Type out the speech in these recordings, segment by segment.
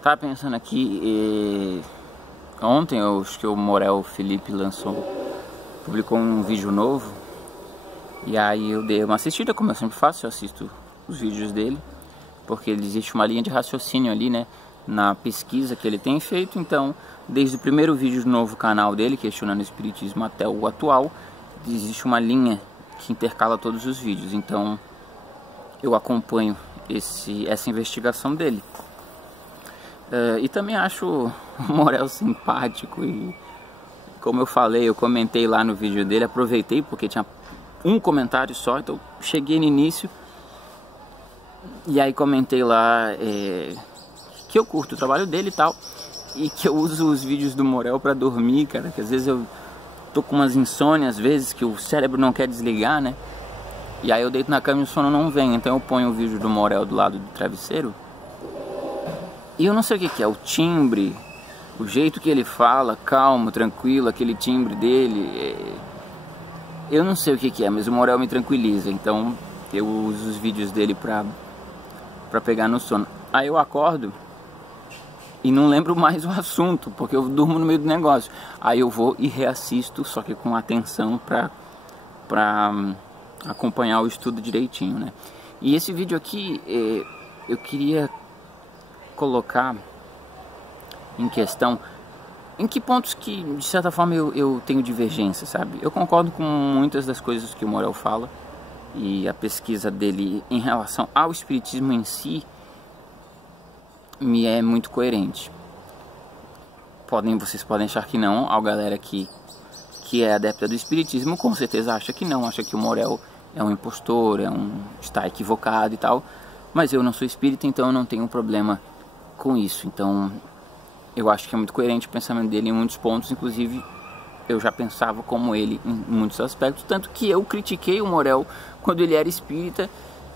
Tava pensando aqui, ontem eu acho que o Morel Felipe publicou um vídeo novo. E aí eu dei uma assistida, como eu sempre faço, eu assisto os vídeos dele, porque existe uma linha de raciocínio ali, né, na pesquisa que ele tem feito. Então, desde o primeiro vídeo do novo canal dele, questionando o espiritismo, até o atual, existe uma linha que intercala todos os vídeos. Então, eu acompanho essa investigação dele. E também acho o Morel simpático e, como eu falei, eu comentei lá no vídeo dele, aproveitei porque tinha um comentário só, então cheguei no início e aí comentei lá que eu curto o trabalho dele e tal, e que eu uso os vídeos do Morel pra dormir, cara, que às vezes eu tô com umas insônias, às vezes que o cérebro não quer desligar, né, e aí eu deito na cama e o sono não vem, então eu ponho o vídeo do Morel do lado do travesseiro. E eu não sei o que é, o timbre, o jeito que ele fala, calmo, tranquilo, aquele timbre dele, eu não sei o que é, mas o Morel me tranquiliza, então eu uso os vídeos dele pra pegar no sono. Aí eu acordo e não lembro mais o assunto, porque eu durmo no meio do negócio. Aí eu vou e reassisto, só que com atenção pra acompanhar o estudo direitinho, né? E esse vídeo aqui, eu queria colocar em questão em que pontos que, de certa forma, eu tenho divergência, sabe? Eu concordo com muitas das coisas que o Morel fala, e a pesquisa dele em relação ao espiritismo em si me é muito coerente. Vocês podem achar que não, a galera que é adepta do espiritismo com certeza acha que não, acha que o Morel é um impostor, está equivocado e tal, mas eu não sou espírita, então eu não tenho problema com isso. Então eu acho que é muito coerente o pensamento dele em muitos pontos, inclusive eu já pensava como ele em muitos aspectos, tanto que eu critiquei o Morel quando ele era espírita.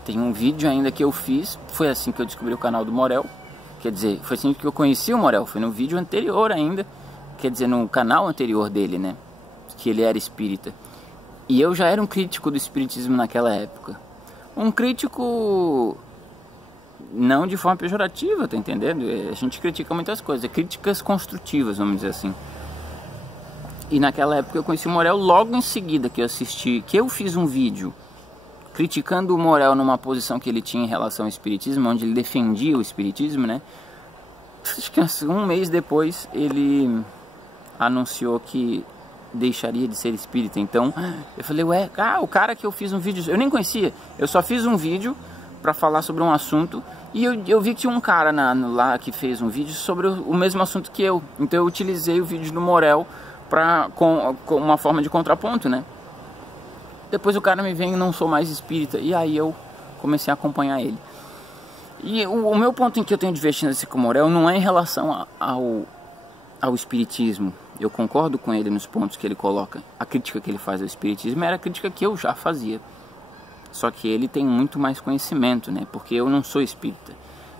Tem um vídeo ainda que eu fiz, foi assim que eu descobri o canal do Morel, quer dizer, foi assim que eu conheci o Morel, foi no vídeo anterior ainda, quer dizer, no canal anterior dele, né, que ele era espírita. E eu já era um crítico do espiritismo naquela época, um crítico não de forma pejorativa, tá entendendo? A gente critica muitas coisas, críticas construtivas, vamos dizer assim. E naquela época eu conheci o Morel, logo em seguida que eu fiz um vídeo criticando o Morel numa posição que ele tinha em relação ao espiritismo, onde ele defendia o espiritismo, né? Acho que um mês depois ele anunciou que deixaria de ser espírita. Então eu falei, ué, o cara que eu fiz um vídeo, eu nem conhecia, eu só fiz um vídeo para falar sobre um assunto, e eu vi que tinha um cara lá que fez um vídeo sobre o mesmo assunto que eu. Então eu utilizei o vídeo do Morel com uma forma de contraponto, né? Depois o cara me vem e não sou mais espírita, e aí eu comecei a acompanhar ele. E o meu ponto em que eu tenho divergência com o Morel não é em relação ao espiritismo. Eu concordo com ele nos pontos que ele coloca. A crítica que ele faz ao espiritismo era a crítica que eu já fazia. Só que ele tem muito mais conhecimento, né? Porque eu não sou espírita.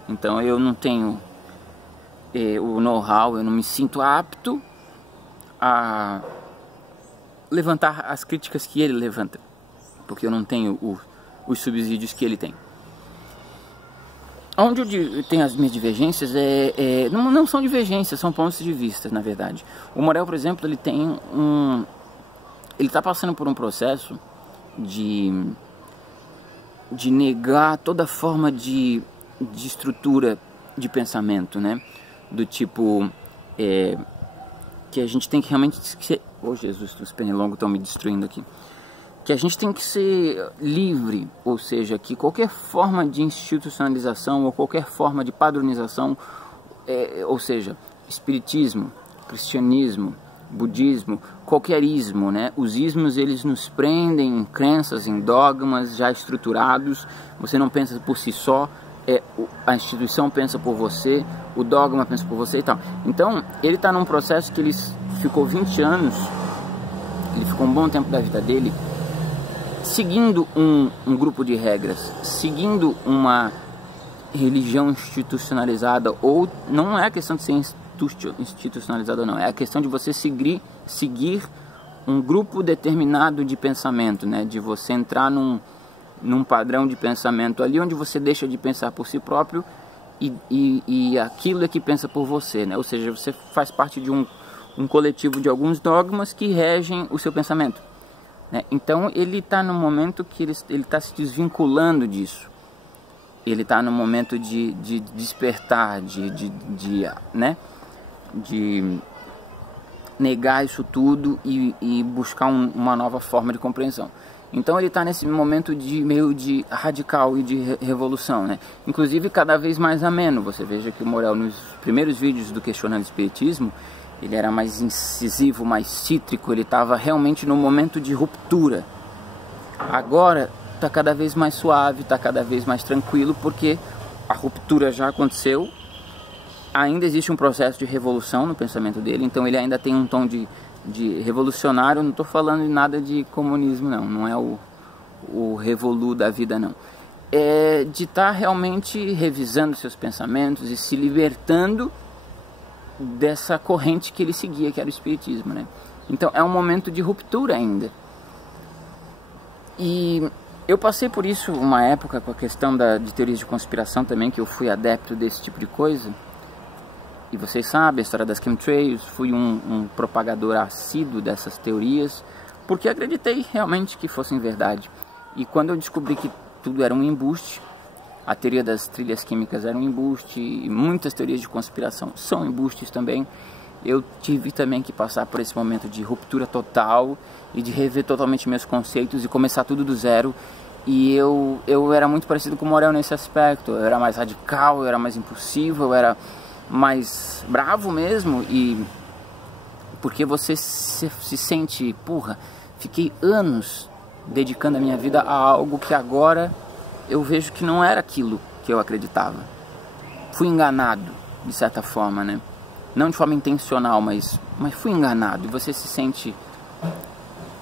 Então eu não tenho o know-how, eu não me sinto apto a levantar as críticas que ele levanta. Porque eu não tenho os subsídios que ele tem. Onde eu tenho as minhas divergências não são divergências, são pontos de vista, na verdade. O Morel, por exemplo, ele está passando por um processo de negar toda forma de estrutura de pensamento, né? Do tipo que a gente tem que realmente ser... Oh Jesus, os pernilongos estão me destruindo aqui. Que a gente tem que ser livre, ou seja, que qualquer forma de institucionalização ou qualquer forma de padronização, ou seja, espiritismo, cristianismo, budismo, qualquer ismo, né? Os ismos, eles nos prendem em crenças, em dogmas já estruturados. Você não pensa por si só, a instituição pensa por você, o dogma pensa por você e tal. Então, ele está num processo que ele ficou 20 anos, ele ficou um bom tempo da vida dele, seguindo um grupo de regras, seguindo uma religião institucionalizada, ou não é a questão de ser institucionalizada ou não, é a questão de você seguir um grupo determinado de pensamento, né? De você entrar num padrão de pensamento ali onde você deixa de pensar por si próprio e aquilo é que pensa por você, né? Ou seja, você faz parte de um coletivo de alguns dogmas que regem o seu pensamento, né? Então ele está no momento que ele está se desvinculando disso. Ele está no momento de despertar, né? De negar isso tudo e buscar uma nova forma de compreensão. Então ele está nesse momento meio de radical e de revolução, né? Inclusive cada vez mais ameno. Você veja que o Morel, nos primeiros vídeos do Questionando o Espiritismo, ele era mais incisivo, mais cítrico, ele estava realmente no momento de ruptura. Agora está cada vez mais suave, está cada vez mais tranquilo, porque a ruptura já aconteceu. Ainda existe um processo de revolução no pensamento dele, então ele ainda tem um tom de revolucionário. Não estou falando de nada de comunismo, não é o revolu da vida, não. É de estar realmente revisando seus pensamentos e se libertando dessa corrente que ele seguia, que era o Espiritismo, né? Então é um momento de ruptura ainda. E eu passei por isso uma época com a questão de teorias de conspiração também, que eu fui adepto desse tipo de coisa. E vocês sabem a história das chemtrails, fui um propagador assíduo dessas teorias, porque acreditei realmente que fossem verdade. E quando eu descobri que tudo era um embuste, a teoria das trilhas químicas era um embuste, e muitas teorias de conspiração são embustes também, eu tive também que passar por esse momento de ruptura total e de rever totalmente meus conceitos e começar tudo do zero. E eu era muito parecido com o Morel nesse aspecto. Eu era mais radical, eu era mais impulsivo, eu era mais bravo mesmo, e porque você se sente, porra, fiquei anos dedicando a minha vida a algo que agora eu vejo que não era aquilo que eu acreditava. Fui enganado, de certa forma, né? Não de forma intencional, mas fui enganado, e você se sente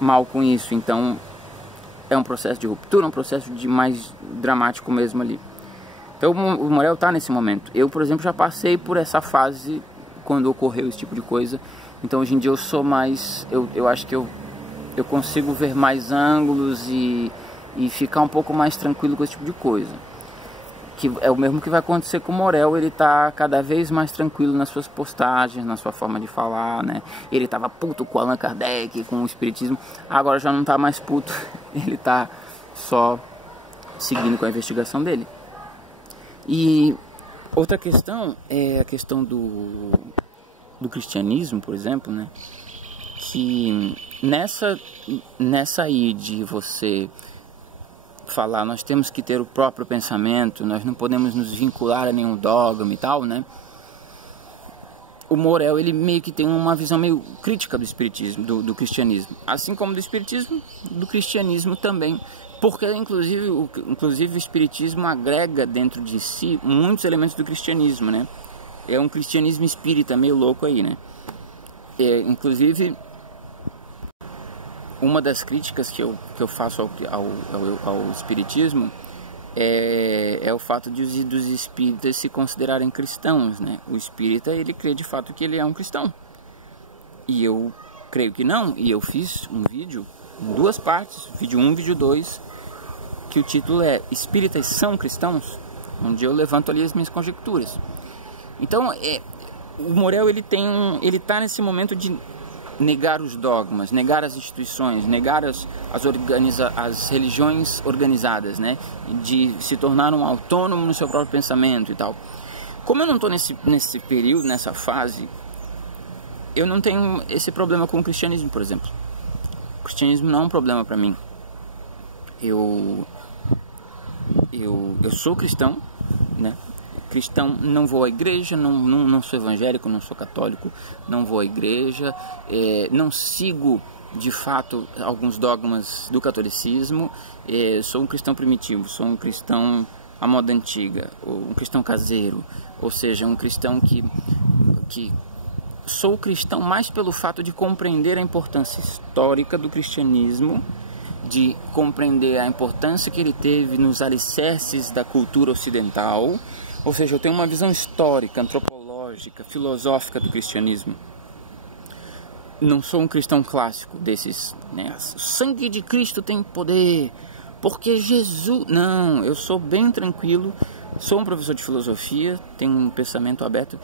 mal com isso. Então é um processo de ruptura, um processo de mais dramático mesmo ali. Então o Morel está nesse momento. Eu, por exemplo, já passei por essa fase quando ocorreu esse tipo de coisa. Então hoje em dia eu sou mais... Eu acho que eu consigo ver mais ângulos e ficar um pouco mais tranquilo com esse tipo de coisa. Que é o mesmo que vai acontecer com o Morel. Ele está cada vez mais tranquilo nas suas postagens, na sua forma de falar, né? Ele estava puto com Allan Kardec, com o Espiritismo. Agora já não está mais puto. Ele está só seguindo com a investigação dele. E outra questão é a questão do cristianismo, por exemplo, né? Que nessa aí de você falar, nós temos que ter o próprio pensamento, nós não podemos nos vincular a nenhum dogma e tal, né? O Morel, ele meio que tem uma visão meio crítica do espiritismo, do cristianismo, assim como do espiritismo, do cristianismo também. Porque, inclusive o espiritismo agrega dentro de si muitos elementos do cristianismo, né? É um cristianismo espírita meio louco aí, né? Inclusive, uma das críticas que eu faço ao espiritismo é o fato dos espíritas se considerarem cristãos, né? O espírita, ele crê de fato que ele é um cristão. E eu creio que não. E eu fiz um vídeo em 2 partes, vídeo 1 e vídeo 2, que o título é Espíritas são cristãos? Onde eu levanto ali as minhas conjecturas. Então, o Morel, ele está nesse momento de negar os dogmas, negar as instituições, negar as religiões organizadas, né? De se tornar um autônomo no seu próprio pensamento e tal. Como eu não estou nesse período, nessa fase, eu não tenho esse problema com o cristianismo, por exemplo. O cristianismo não é um problema para mim. Eu sou cristão, né? Cristão, não vou à igreja, não sou evangélico, não sou católico, não vou à igreja, não sigo de fato alguns dogmas do catolicismo, sou um cristão primitivo, sou um cristão à moda antiga, um cristão caseiro, ou seja, um cristão que sou cristão mais pelo fato de compreender a importância histórica do cristianismo, de compreender a importância que ele teve nos alicerces da cultura ocidental. Ou seja, eu tenho uma visão histórica, antropológica, filosófica do cristianismo. Não sou um cristão clássico desses, né? O sangue de Cristo tem poder, porque Jesus... Não, eu sou bem tranquilo Sou um professor de filosofia, tenho um pensamento aberto,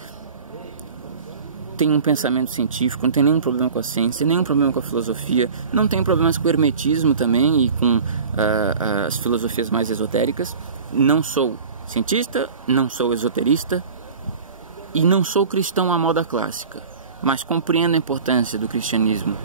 tenho um pensamento científico, não tenho nenhum problema com a ciência, nenhum problema com a filosofia, não tenho problemas com o hermetismo também e com as filosofias mais esotéricas. Não sou cientista, não sou esoterista e não sou cristão à moda clássica, mas compreendo a importância do cristianismo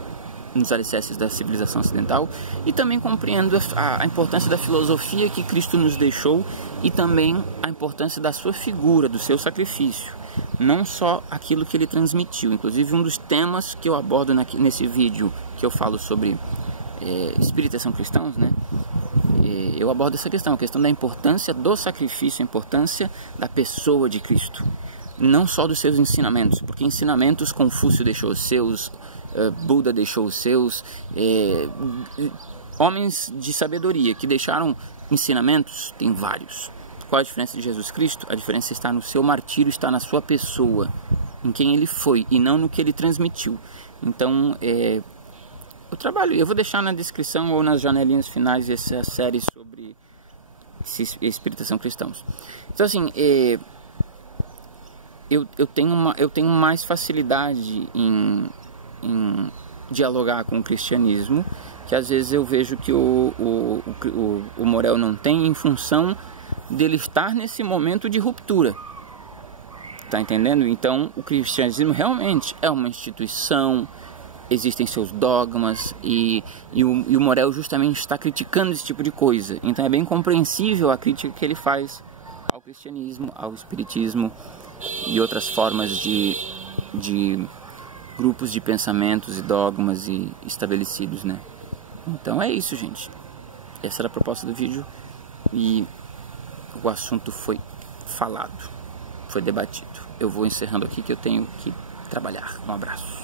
nos alicerces da civilização ocidental e também compreendo a importância da filosofia que Cristo nos deixou e também a importância da sua figura, do seu sacrifício, não só aquilo que ele transmitiu. Inclusive, um dos temas que eu abordo nesse vídeo que eu falo sobre espíritas são cristãos, né? Eu abordo essa questão, a questão da importância do sacrifício, a importância da pessoa de Cristo, não só dos seus ensinamentos, porque ensinamentos Confúcio deixou os seus, Buda deixou os seus, homens de sabedoria que deixaram ensinamentos, tem vários. Qual a diferença de Jesus Cristo? A diferença está no seu martírio, está na sua pessoa, em quem ele foi e não no que ele transmitiu. Então, eu vou deixar na descrição ou nas janelinhas finais essa série sobre se espíritas são cristãos. Então, assim, eu tenho mais facilidade em dialogar com o cristianismo, que às vezes eu vejo que o Morel não tem, em função dele estar nesse momento de ruptura. Tá entendendo? Então, o cristianismo realmente é uma instituição, existem seus dogmas e o Morel justamente está criticando esse tipo de coisa. Então é bem compreensível a crítica que ele faz ao cristianismo, ao espiritismo e outras formas de grupos de pensamentos e dogmas estabelecidos, né? Então é isso, gente. Essa era a proposta do vídeo e o assunto foi falado, foi debatido. Eu vou encerrando aqui que eu tenho que trabalhar. Um abraço.